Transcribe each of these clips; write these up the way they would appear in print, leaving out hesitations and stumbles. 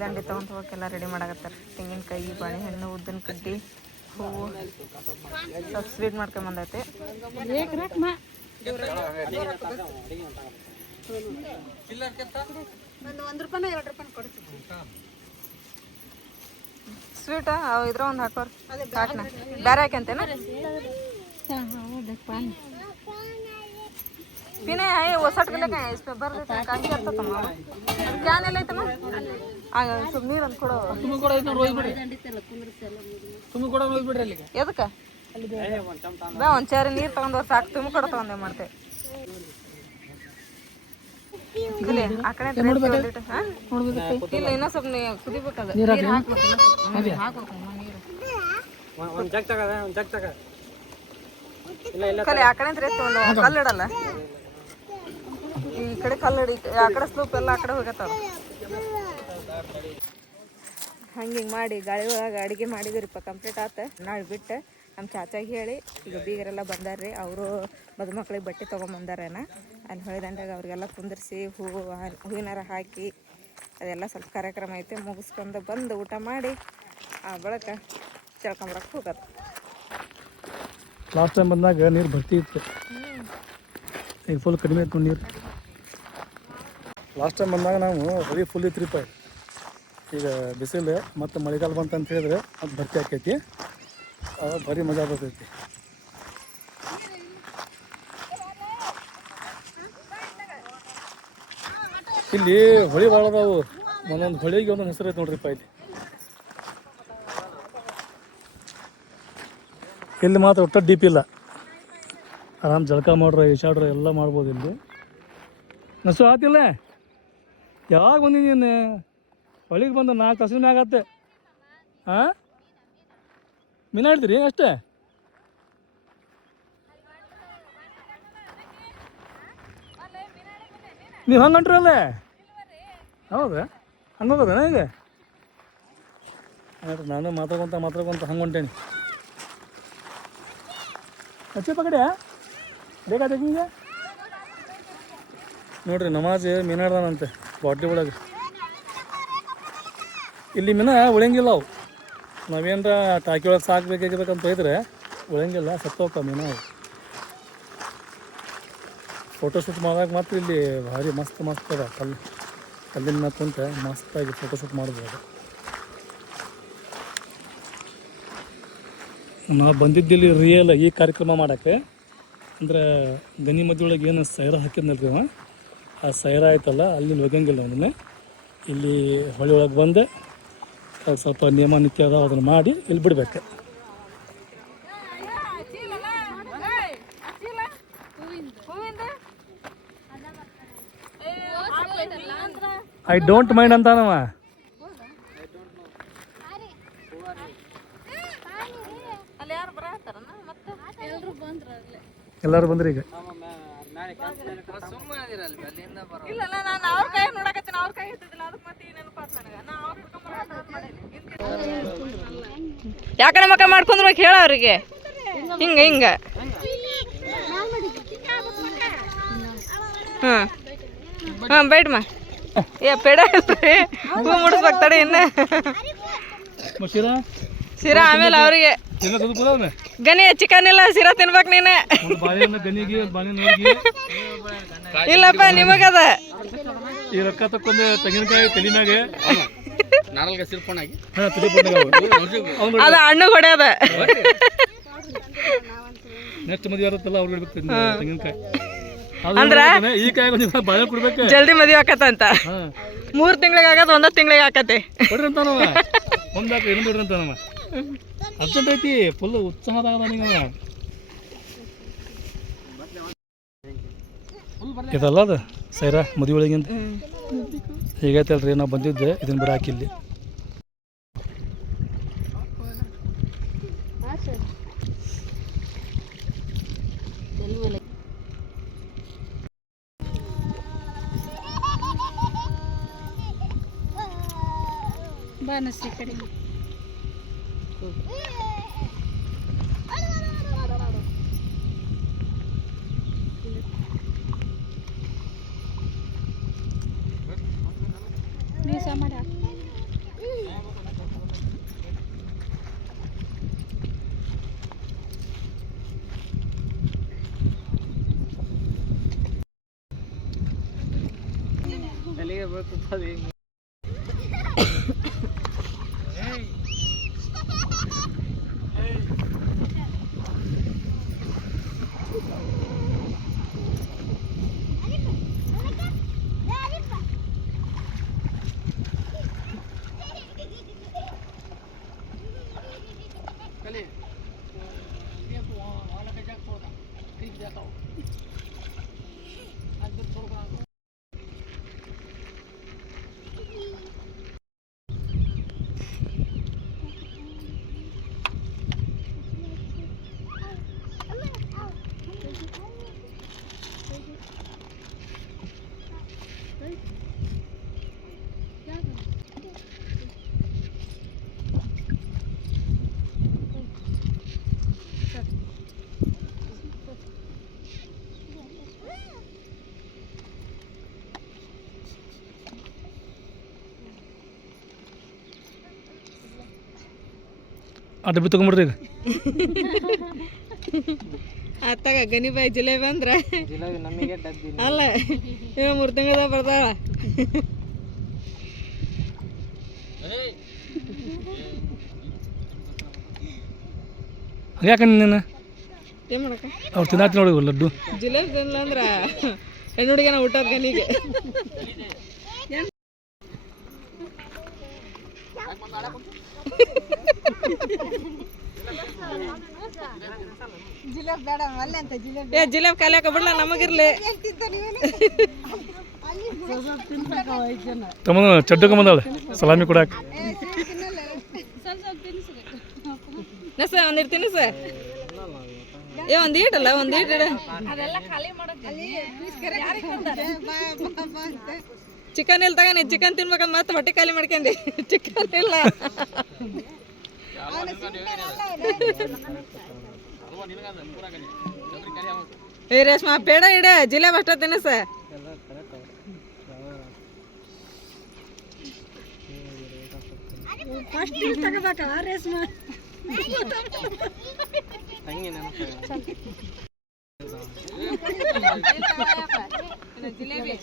ದಂಡೆ ತೊಗೊಂಡು ಹೋಗೋಕ್ಕೆಲ್ಲ ರೆಡಿ ಮಾಡಾಕತ್ತಾರೆ. ತೆಂಗಿನಕಾಯಿ, ಬಾಳೆಹಣ್ಣು, ಉದ್ದಿನ ಕಡ್ಡಿ, ಹೂವು ಸ್ವಲ್ಪ ಸ್ವೀಟ್ ಮಾಡ್ಕೊಂಬಂದೈತೆ. ಸ್ವೀಟ ಅವು ಇದ್ರ ಒಂದು ಹಾಕೋರು ಹಾಕ್ನ ಬೇರೆ ಹಾಕ್ಯಂತೇನ पिने आहे वसट गेले काय इसमें भर देते हैं कांची आता तमाम क्या नहीं लेते ना आगे सब नीर अंत कोड़ो तुम्हें कोड़ा इतना रोई बिड़े तुम्हें कोड़ा रोई बिड़े लेके ये तो क्या बे ಒಂಚೂರು ನೀರು ತಗೊಂಡು ಸಾಕು तुम्हें कोड़ा तಗೊಂಡೆ ಮಾಡ್ತೆ ಇಲ್ಲಿ ಆ ಕಡೆ ನೋಡ್ಬೇಕು ಹಾ ನೋಡ್ಬೇಕು ಇಲ್ಲ ಇನ್ನ ಸ್ವಲ್ಪ ಕುದಿಬೇಕಲ್ಲ ನೀರು ಹಾಕಬೇಕು ನೀರು ಒಂದು ಜಗ್ ತಗ ಇಲ್ಲ ಇಲ್ಲ ಕಲೆ ಆ ಕಡೆ ರೇಟ್ ಒಂದು ಕಲ್ಲು ಇಡಲ್ಲ ಈ ಕಡೆ ಕಲ್ಲು ಹಿಡಿ ಆ ಕಡೆ ಸ್ಲೂಪ್ ಎಲ್ಲ ಆ ಕಡೆ ಹೋಗತ್ತಾವ ಹಂಗೆ ಮಾಡಿ ಗಾಳಿ ಒಳಗೆ ಅಡುಗೆ ಮಾಡಿದ್ರಿಪ್ಪ ಕಂಪ್ಲೀಟ್ ಆತ ನಾಳೆ ಬಿಟ್ಟು ನಮ್ಮ ಚಾಚಾಗೆ ಹೇಳಿ ಈಗ ಬೀಗರೆಲ್ಲ ಬಂದಾರ್ರಿ ಅವರು ಮದುಮಕ್ಳಿಗೆ ಬಟ್ಟೆ ತೊಗೊಂಬಂದಾರೇನ ಅಲ್ಲಿ ಹೊಳೆದಂಡಾಗ ಅವ್ರಿಗೆಲ್ಲ ಕುಂದಿರಿಸಿ ಹೂವಿನಾರ ಹಾಕಿ ಅದೆಲ್ಲ ಸ್ವಲ್ಪ ಕಾರ್ಯಕ್ರಮ ಐತೆ ಮುಗಿಸ್ಕೊಂಡು ಬಂದು ಊಟ ಮಾಡಿ ಆ ಬಳಕ ತಿಳ್ಕೊಂಬರಕ್ಕೆ ಹೋಗೋದು. ಲಾಸ್ಟ್ ಟೈಮ್ ಬಂದಾಗ ನೀರು ಭರ್ತಿ ಇತ್ತು, ಈಗ ಫುಲ್ ಕಡಿಮೆ ಇತ್ತು ನೀರು. ಲಾಸ್ಟ್ ಟೈಮ್ ಬಂದಾಗ ನಾವು ಹೊಳಿ ಫುಲ್ ಇತ್ತು ರೀ. ಈಗ ಬಿಸಿಲು ಮತ್ತು ಮಳೆಗಾಲ ಬಂತ ಅಂತ ಹೇಳಿದ್ರೆ ಅದು ಭರ್ತಿ ಆಕೈತಿ, ಭಾರಿ ಮಜಾ ಬರ್ತೈತಿ. ಇಲ್ಲಿ ಹೊಳಿ ಭಾಳ ಅದಾವು, ಒಂದೊಂದು ಹೊಳಿಗೆ ಒಂದೊಂದು ಹೆಸರು ಐತೆ ನೋಡ್ರಿಪ್ಪ. ಇಲ್ಲಿ ಮಾತ್ರ ಒಟ್ಟು ಡೀಪ್ ಇಲ್ಲ, ಆರಾಮ್ ಜಳಕ ಮಾಡ್ರೆ ಈಶಾಡ್ರೆ ಎಲ್ಲ ಮಾಡ್ಬೋದು ಇಲ್ಲಿ. ನಸು ಆತಿಲ್ಲ ಯಾವಾಗ ಬಂದಿದ್ದೀನಿ ಹೊಳಿಗೆ ಬಂದು 4 ತಾಸಿನ ಮ್ಯಾಗ ಆತ್ತೆ. ಹಾಂ ಮೀನು ಹಿಡ್ತೀರಿ ಅಷ್ಟೇ? ನೀವು ಹಂಗೆ ಹೊಂಟ್ರಲ್ಲೇ? ಹೌದಾ ಹಂಗೋಗದ ಈಗ? ನಾನು ಮಾತಾಡ್ಕೊಂತ ಹಂಗೆ ಹೊಂಟೇನಿ. ಹಚ್ಚಿ ಪಕಡೆ ಬೇಕಾದ ಹಿಂಗೆ ನೋಡ್ರಿ. ನಮಾಜ್ ಮೀನಾಡ್ದಾನಂತೆ ಬಾಟ್ಲಿ ಒಳಗೆ. ಇಲ್ಲಿ ಮೀನ ಉಳಿಯಂಗಿಲ್ಲ ಅವು, ನಾವೇನರ ಟಾಕಿ ಒಳಗೆ ಸಾಕಬೇಕಾಗಿಬೇಕಂತ ಹೋಯ್ದ್ರೆ ಉಳಿಯಂಗಿಲ್ಲ, ಸತ್ತೋಕ ಮೀನ ಅವು. ಫೋಟೋಶೂಟ್ ಮಾಡಿದಾಗ ಮಾತ್ರ ಇಲ್ಲಿ ಭಾರಿ ಮಸ್ತ್ ಅದ. ಕಲ್ಲಿನ ಮ್ಯಾಗ ಕುಂತ ಮಸ್ತಾಗಿ ಫೋಟೋಶೂಟ್ ಮಾಡ್ಬೋದು. ನಾವು ಬಂದಿದ್ದಿಲ್ಲಿ ರಿಯಲ್ ಈ ಕಾರ್ಯಕ್ರಮ ಮಾಡೋಕ್ಕೆ, ಅಂದ್ರೆ ಗನಿ ಮಧ್ಯ ಒಳಗೆ ಏನು ಸೈರ ಹಾಕಿದ್ನಲ್ರಿ ಅವ, ಆ ಸೈರ ಆಯ್ತಲ್ಲ ಅಲ್ಲಿ ಹೋಗಂಗಿಲ್ಲ ಅವನ್ನೇ. ಇಲ್ಲಿ ಹೊಳೆ ಒಳಗೆ ಬಂದು ಸ್ವಲ್ಪ ನಿಯಮ ನಿತ್ಯ ಅದ ಅದನ್ನು ಮಾಡಿ ಇಲ್ಲಿ ಬಿಡ್ಬೇಕು. ಐ ಡೋಂಟ್ ಮೈಂಡ್ ಅಂತಾನವ. ಎಲ್ಲರೂ ಬಂದ್ರಿ ಈಗ. ಯಾಕಡೆ ಮಕ್ಕ ಮಾಡ್ಕೊಂಡ್ರ ಹೇಳ ಅವ್ರಿಗೆ ಹಿಂಗ ಹಿಂಗ. ಹಾಂ ಬೇಡಮ್ಮ ಏ ಪೇಡ ಇಲ್ರಿ, ಹೂ ಮುಡಿಸ್ಬೇಕು ತಡಿ ಇನ್ನು. ಶಿರಾ ಆಮೇಲೆ ಅವ್ರಿಗೆ ಗನಿ ಚಿಕನ್ ಇಲ್ಲ, ಶಿರಾ ತಿನ್ಬೇಕು ನೀನು. ಇಲ್ಲಪ್ಪ ನಿಮಗದ ಈ ರೊಕ್ಕ ತಕ್ಕೊಂಡೆ ತೆಂಗಿನಕಾಯಿ ತಲಿನಾಗೆ ಅದ ಹಣ್ಣು ಹೊಡೆಯದ. ನೆಕ್ಸ್ಟ್ ಮದುವೆ ಆಗುತ್ತಲ್ಲ ಅವ್ರಿಗೆ ತೆಂಗಿನಕಾಯಿ ಅಂದ್ರ ಈ ಕಾಯಿ ಬಾಳೆ ಕೊಡ್ಬೇಕು, ಜಲ್ದಿ ಮದುವೆ ಆಕತ್ತಂತ. 3 ತಿಂಗಳಿಗೆ ಆಗತ್ತ, 1 ತಿಂಗಳಿಗೆ ಆಕತ್ತೆ. ಕೊಡ್ರಿ ಅಂತಾನವ, ಒಂದಾಕ ಏನು ಬಿಡ್ರಿ ಅಂತಾನವ. ಅರ್ಜೆಂಟ್ ಐತಿ, ಫುಲ್ ಉತ್ಸಾಹದಾಗ ನೀವು. ಇದಲ್ಲ ಅದು ಸೈರಾ ಮದುವೆ ಒಳಗಿಂತ ಹೀಗೈತಲ್ರಿ. ನಾವು ಬಂದಿದ್ದೆ ಇದನ್ನ ಬಿಡ ಹಾಕಿಲ್ಲಿ. ಬಾನಶ್ರೀ ಕಡೆ ನೀ ಸಹ ಮಾಡಿ ಆ ಡಬ್ಬಿ ತೊಗೊಂಬಿಡ್ರಿ ಈಗ ಆತಾಗ ಗನಿಬಾಯಿ ಜಿಲೇಬಿ ಅಂದ್ರೆ ಅಲ್ಲ ಇವ 3 ತಿಂಗಳದಾಗ ಬರ್ತಾಳ. ಯಾಕೆ ನೀನು ಏನು ಮಾಡಕ್ಕ ಅವ್ರು ತಿನ್ನಾತಿ ನೋಡಿ ಲಡ್ಡು ಜಿಲೇಬಿ ತಿನ್ಲ ಅಂದ್ರೆ ಹೆಣ್ಣು ಹುಡುಗನ ಊಟದ ಗನಿಗೆ ಜಿಲೇಬಿ ಕಾಲಿಯಾಕ ಬಿಡ್ಲ ನಮಗಿರ್ಲಿ ತಮ್ಮ ಚಡ್ಡಕ್ಕೆ ಬಂದಾಳೆ ಸಲಾಮಿ ಕೊಡಾಕ. ನಸ ಒಂದಿಟ್ಟು ತಿನ್ನಿಸ ಏ ಒಂದು ಇಡಲ್ಲ ಒಂದು ಇಡ ಚಿಕನ್ ಇಲ್ಲ ತಗನಿ ಚಿಕನ್ ತಿನ್ಬೇಕಂತ ಮತ್ತೆ ಹೊಟ್ಟೆ ಖಾಲಿ ಮಾಡ್ಕೊಂಡಿ ಚಿಕನ್ ಇಲ್ಲ ಏ ರೇಷ್ಮಾ ಬೇಡ ಇಡ ಜಿಲೇಬಿ ಅಷ್ಟ ತಿನ್ನಿಸ ರೇಷ್ಮಾ ಜಿಲೇಬಿ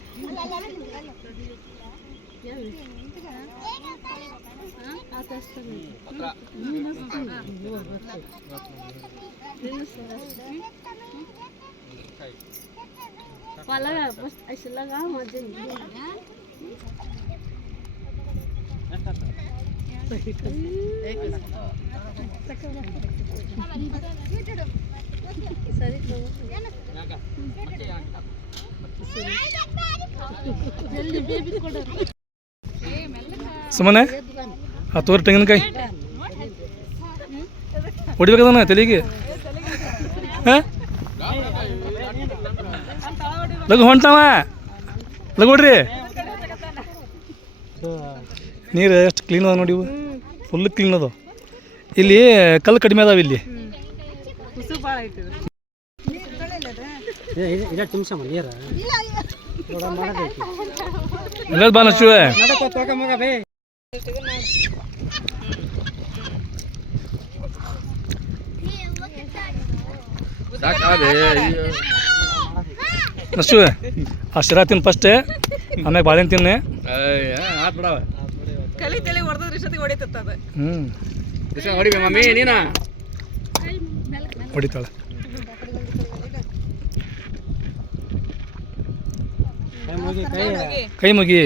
ಸುಮ್ಮನೆ ಆ ತೋರಿ ತೆಂಗಿನಕಾಯಿ ಹೊಡಿಬೇಕದನ ತಲೆಗೆ. ಹಾಂ ಲಘು ಹೊಂಟಾವ ಲಘು ಹೊಡ್ರಿ. ನೀರು ಎಷ್ಟು ಕ್ಲೀನ್ ಅದ ನೋಡಿ, ಇವು ಫುಲ್ ಕ್ಲೀನ್ ಅದ. ಇಲ್ಲಿ ಕಲ್ಲು ಕಡಿಮೆ ಅದಾವ ಇಲ್ಲಿ. ಎಲ್ಲ ಬಾ ನಶುವೆ ನಶು ಆ ಶಿರಾ ತಿನ್ನು ಫಸ್ಟೇ, ಆಮ್ಯಾಗ ಬಾಳೆಹಣ್ಣು ತಿನ್ನೆ. ಕಲಿ ತಲೆ ಹೊಡೆದ್ರೆ ಇಷ್ಟೊತ್ತಿಗೆ ಹೊಡಿತದ. ಹೊಡಿಬೇ ಮಮ್ಮಿ ನೀನ ಹೊಡಿತಾಳೆ. ಕೈ ಮುಗಿ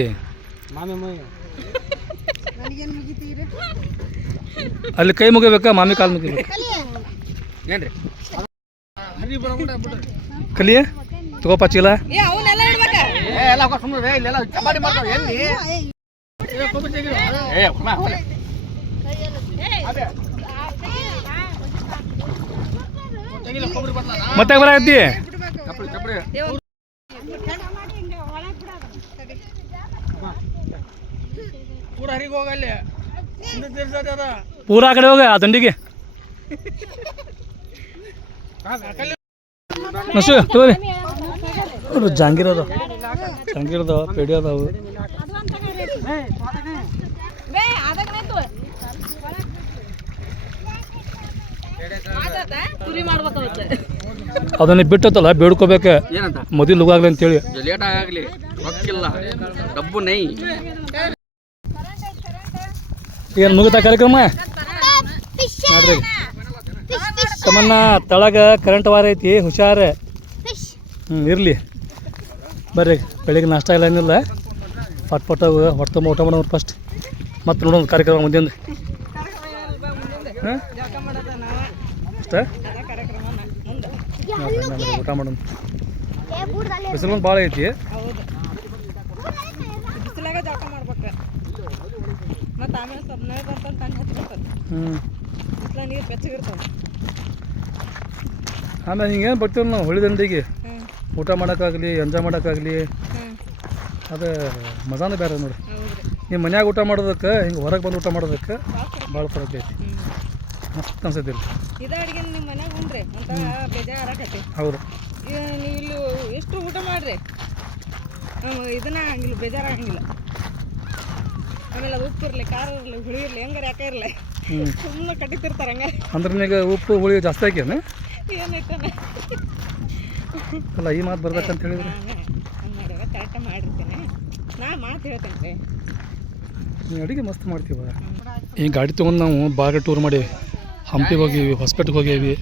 ಅಲ್ಲಿ ಕೈ ಮುಗಿಬೇಕಾ ಮಾಮಿ ಕಾಲು ಮುಗಿಬೇಕು. ಏನ್ರಿ ಕಲಿಯ ತಗೋಪ ಚೀಲ. ಮತ್ತೆ ಬರಾಕತ್ತಿ ಪೂರಾ ಆ ಕಡೆ ಹೋಗ ಆ ದಂಡಿಗೆ. ನಶು ತಗೋರಿ ಜಾಂಗೀರ್ ಅದಾವ, ಜಾಂಗೀರ್ ಅದಾವ, ಪೇಡಿ ಅದಾವು. ಅದನ್ನ ಬಿಟ್ಟತ್ತಲ್ಲ ಬೇಡ್ಕೋಬೇಕ ಏನಂತ ಮದುವೆ ಲುಗಾಗ್ಲಿ ಅಂತೇಳಿ. ಲೇಟ್ ಆಗಲಿ ರೊಕ್ಕಿಲ್ಲ ಡಬ್ಬು ನೈ ಏನು ಮುಗಿತಾ ಕಾರ್ಯಕ್ರಮ ನೋಡ್ರಿ ತಮ್ಮನ್ನ ತಳಗ ಕರೆಂಟ್ ವಾರ ಐತಿ ಹುಷಾರ ಇರಲಿ ಬರ್ರಿ ಬೆಳಿಗ್ಗೆ ನಾಷ್ಟ ಇಲ್ಲ ಏನಿಲ್ಲ ಪಟ್ ಪಟ್ ಹೊಟ್ಟೆ ತುಂಬ ಊಟ ಮಾಡೋದು ಫಸ್ಟ್ ಮತ್ತೆ ನೋಡೋದು ಕಾರ್ಯಕ್ರಮ ಮುಂದಿನ ಹಾಂ ಅಷ್ಟೇ ಊಟ ಮಾಡೋದು ಬಿಸಿಲು ಭಾಳ ಐತಿ ಬಿಸಿಲಾಗ ಜಳಕ ಮಾಡ್ಬೇಕು ಮತ್ತು ಆಮೇಲೆ ಸ್ವಲ್ಪ ಮಳೆ ಬರ್ತಂತ ತಣ್ಣೆ ಹಚ್ಬಿಡ್ತದೆ ಬಿಸಿಲ ನೀರು ಬೆಚ್ಚಗಿರ್ತದೆ ಆಮೇಲೆ ಹಿಂಗೇನು ಬರ್ತೀವಿ ನಾವು ಹೊಳಿ ದಂಡಿಗೆ ಊಟ ಮಾಡೋಕ್ಕಾಗಲಿ ಎಂಜಾಯ್ ಮಾಡೋಕ್ಕಾಗಲಿ ಅದು ಮಜಾನೇ ಬೇರೆ ನೋಡಿ ನೀವು ಮನ್ಯಾಗ ಊಟ ಮಾಡೋದಕ್ಕೆ ಹಿಂಗೆ ಹೊರಗೆ ಬಂದು ಊಟ ಮಾಡೋದಕ್ಕೆ ಭಾಳ ಫರಕ್ ಐತಿ ಮಸ್ತ್ ಅನ್ಸೈತಿಲ್ಲ ಇದು ಅಡುಗೆ ನಿಮ್ಮ ಮನ್ಯಾಗ ಉಣ್ರಿ ಅಂತ ಬೇಜಾರಾಗತ್ತೆ ಹೌದು ನೀವು ಇಲ್ಲಿ ಎಷ್ಟು ಊಟ ಮಾಡ್ರಿ ಇದನ್ನ ಆಗಂಗಿಲ್ಲ ಬೇಜಾರಾಗಂಗಿಲ್ಲ ಆಮೇಲೆ ಅದು ಉಪ್ಪು ಇರಲಿ ಖಾರ ಇರಲಿ ಹುಳಿ ಇರಲಿ ಹೆಂಗಾರ ಯಾಕೆ ಇರಲಿ ಸುಮ್ಮನೆ ಕಟ್ಟಿತಿರ್ತಾರೆ ಹಂಗೆ ಅಂದ್ರೆ ನಿನಗೆ ಉಪ್ಪು ಹುಳಿ ಜಾಸ್ತಿ ಹಾಕ್ಯಾನ ಏನೈತಾನೆ ಅಲ್ಲ ಈ ಮಾತು ಬರ್ಬೇಕಂತ ಹೇಳಿದ್ರೆ ಹಂಗೆ ಮಾಡುವ ಕರೆಕ್ಟ್ ಮಾಡಿರ್ತೀನಿ ನಾ ಮಾತು ಹೇಳ್ತೇನೆ ನೀವು ಅಡುಗೆ ಮಸ್ತ್ ಮಾಡ್ತೀವ ಈ ಗಾಡಿ ತೊಗೊಂಡು ನಾವು ಭಾಳ ಟೂರ್ ಮಾಡೀವಿ ಹಂಪಿಗೆ ಹೋಗೀವಿ ಹೊಸಪೇಟೆಗೆ ಹೋಗೇವಿ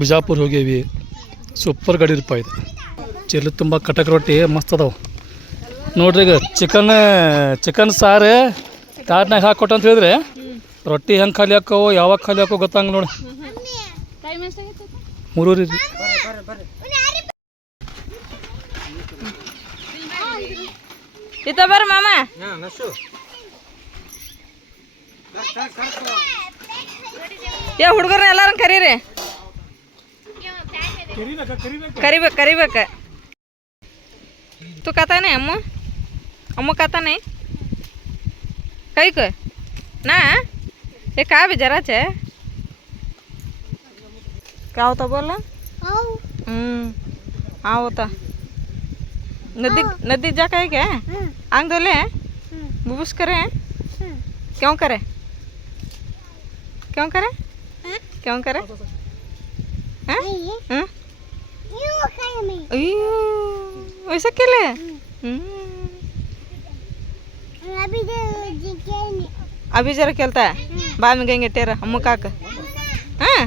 ಬಿಜಾಪುರ ಹೋಗೇವಿ ಸೂಪರ್ ಗಾಡಿ ಇರಪ್ಪ ಇದು ಚಿಲ್ಲಿ ತುಂಬ ಕಟಕ್ ರೊಟ್ಟಿ ಮಸ್ತ್ ಅದಾವೆ ನೋಡ್ರಿ ಈಗ ಚಿಕನ್ ಸಾರು ತಾಟ್ನಾಗ ಹಾಕಿ ಅಂತ ಹೇಳಿದ್ರೆ ರೊಟ್ಟಿ ಹೆಂಗೆ ಖಾಲಿ ಹಾಕವು ಯಾವಾಗ ಖಾಲಿ ಹಾಕೋ ಗೊತ್ತಂಗೆ ನೋಡಿ ಮೂರೂರಿ ಇತ್ತ ಬರ್ರಿ ಮಾಮ ಏ ಹುಡುಗರನ್ನ ಎಲ್ಲಾರು ಕರೀರಿ ಕರಿಬೇಕು तू कहता नहीं अम्मू अम्मू कहता नहीं कई को ना ये कहा भी जरा चे क्या होता बोला हाँ होता नदी जा के क्या आंग धोले बुबुस करे क्यों करे क्यों करे क्यों करे वैसा केले अभी जरा खेलता है बाद में कहेंगे तेरा अम्मू काका हाँ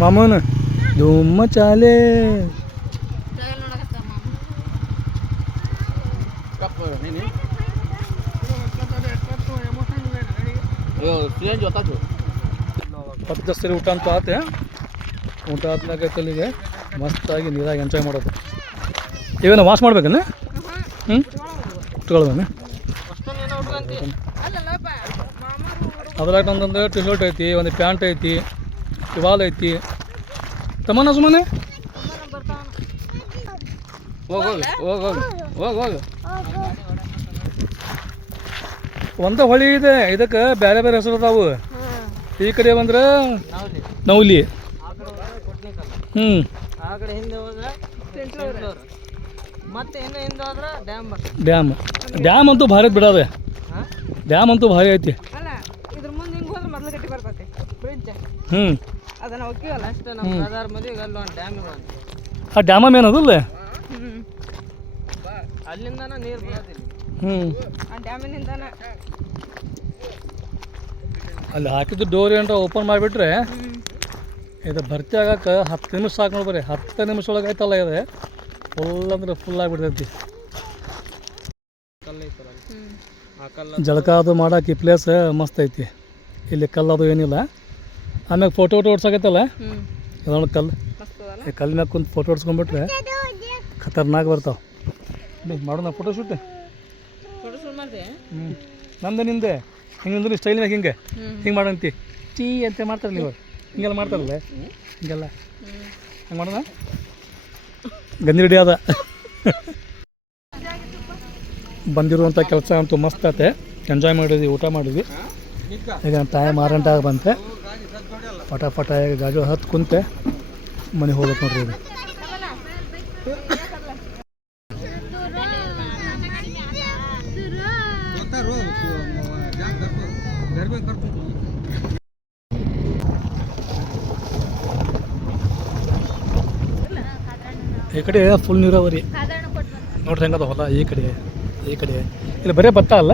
ಮಾಮನ ಧೂಮ ಚಾಲೆ ಹತ್ತು ದಸ್ತರಿ ಊಟ ಅಂತ ಆತೆ ಊಟ ಆದ್ಮೇಲೆ ಕಲ್ಲಿಗೆ ಮಸ್ತಾಗಿ ನೀರಾಗಿ ಎಂಜಾಯ್ ಮಾಡೋದು ಇವೇನು ವಾಶ್ ಮಾಡ್ಬೇಕನ್ನ ಉಟ್ಕೊಳ್ಬೇನೆ ಅದ್ರಾಗ ಒಂದೊಂದು ಟಿ ಶರ್ಟ್ ಐತಿ ಒಂದು ಪ್ಯಾಂಟ್ ಐತಿ ಇವಾಲ್ ಐತಿ ತಮ್ಮನ ಸುಮ್ಮನೆ ಒಂದ ಹೊಳಿ ಇದೆ ಇದಕ್ಕೆ ಬೇರೆ ಬೇರೆ ಹೆಸರು ಅದಾವು ಈ ಕಡೆ ಬಂದ್ರೆ ನೌಲಿ ಡ್ಯಾಮ್ ಅಂತೂ ಭಾರಿ ಬಿಡೋದೆ ಡ್ಯಾಮ್ ಅಂತೂ ಭಾರಿ ಐತಿ ಆ ಡ್ಯಾಮ ಏನದಲ್ಲ ಅಲ್ಲಿಂದನ ನೀರು ಅಲ್ಲಿ ಹಾಕಿದ್ದು ಡೋರ್ ಏನಾರ ಓಪನ್ ಮಾಡಿಬಿಟ್ರೆ ಇದು ಭರ್ತಿ ಆಗಕ್ಕೆ 10 ನಿಮಿಷ ಸಾಕು ನೋಡ್ಬರಿ 10 ನಿಮಿಷ ಒಳಗೆ ಆಯ್ತಲ್ಲ ಇದೆ ಫುಲ್ ಅಂದ್ರೆ ಫುಲ್ ಆಗಿಬಿಡ್ತೈತಿ ಜಳಕ ಅದು ಮಾಡಕ್ಕೆ ಈ ಪ್ಲೇಸ್ ಮಸ್ತ್ ಐತಿ ಇಲ್ಲಿ ಕಲ್ಲು ಅದು ಏನಿಲ್ಲ ಆಮ್ಯಾಗ ಫೋಟೋ ಹೊಡ್ಸಕೈತಲ್ಲ ಅದೊಂದು ಕಲ್ಲು ಈ ಕಲ್ಲಿನಾಗ ಕುಂತು ಫೋಟೋ ಹೊಡ್ಸ್ಕೊಂಡ್ಬಿಟ್ರೆ ಖತರ್ನಾಕ್ ಬರ್ತಾವೆ ಮಾಡೋಣ ಫೋಟೋ ಶೂಟ್ ನಂದು ನಿಂದೆ ಹಿಂಗೆ ಸ್ಟೈಲ್ನಾಗ ಹಿಂಗೆ ಮಾಡೋಂತಿ ಟೀ ಅಂತ ಮಾಡ್ತಾರೆ ನೀವು ಹಿಂಗೆಲ್ಲ ಮಾಡ್ತಾರಲ್ಲ ಹಿಂಗೆಲ್ಲ ಹಂಗೆ ಮಾಡೋಣ ಗಂಜಿ ರೆಡಿ ಅದ ಬಂದಿರುವಂಥ ಕೆಲಸ ಅಂತೂ ಮಸ್ತ್ ಆತೆ ಎಂಜಾಯ್ ಮಾಡಿದ್ವಿ ಊಟ ಮಾಡಿದ್ವಿ ಈಗ ಟೈಮ್ 6 ಗಂಟೆ ಬಂತೆ ಪಟ ಗಾಜು ಹತ್ತು ಕುಂತೆ ಮನೆಗೆ ಹೋಗ್ಬೇಕು ನೋಡ್ರಿ ಇದು ಈ ಕಡೆ ಫುಲ್ ನೀರಾವರಿ ನೋಡ್ರಿ ಹೆಂಗದ ಹೊಲ ಈ ಕಡೆ ಇಲ್ಲಿ ಬರೀ ಭತ್ತ ಅಲ್ಲ